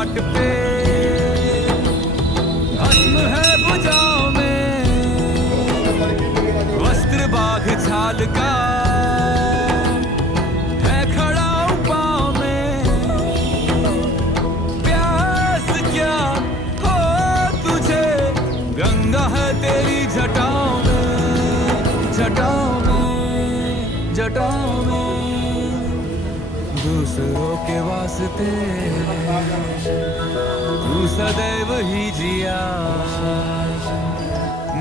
घाट पे भस्म है भुजाओं में, वस्त्र बाघ छाल का है खड़ा पाँव में। प्यास क्या हो तुझे, गंगा है तेरी जटाओं में, जटाओं में, जटाओं में। दूसरों के वास्ते तू सदैव ही जिया,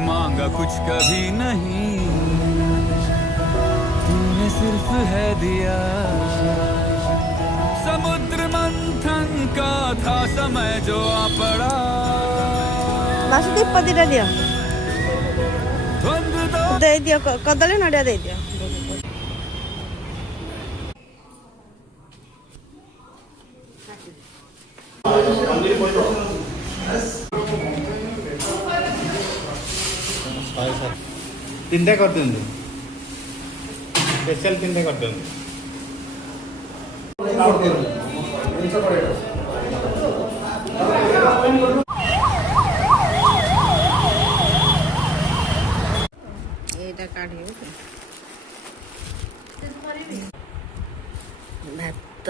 मांगा कुछ कभी नहीं, तूने सिर्फ है दिया। समुद्र मंथन का था समय जो आ पड़ा, ବାସୁଦେବ ପତିଟା ଦିଅ, द्वंद्व दो ଦେଇଦିଅ କଦଳୀ ନଡ଼ିଆ ଦେଇଦିଅ। तीनटा कर दियंतु, स्पेशल तीनटा कर दियंतु। এইটা কাঢ়িব ଭାତ,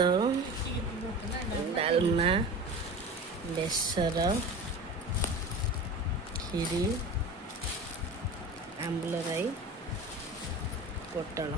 ଡାଲମା, ବେସର, କ୍ଷୀରି, ଆମ୍ବୁଲ ରାଇ, ପୋଟଳ।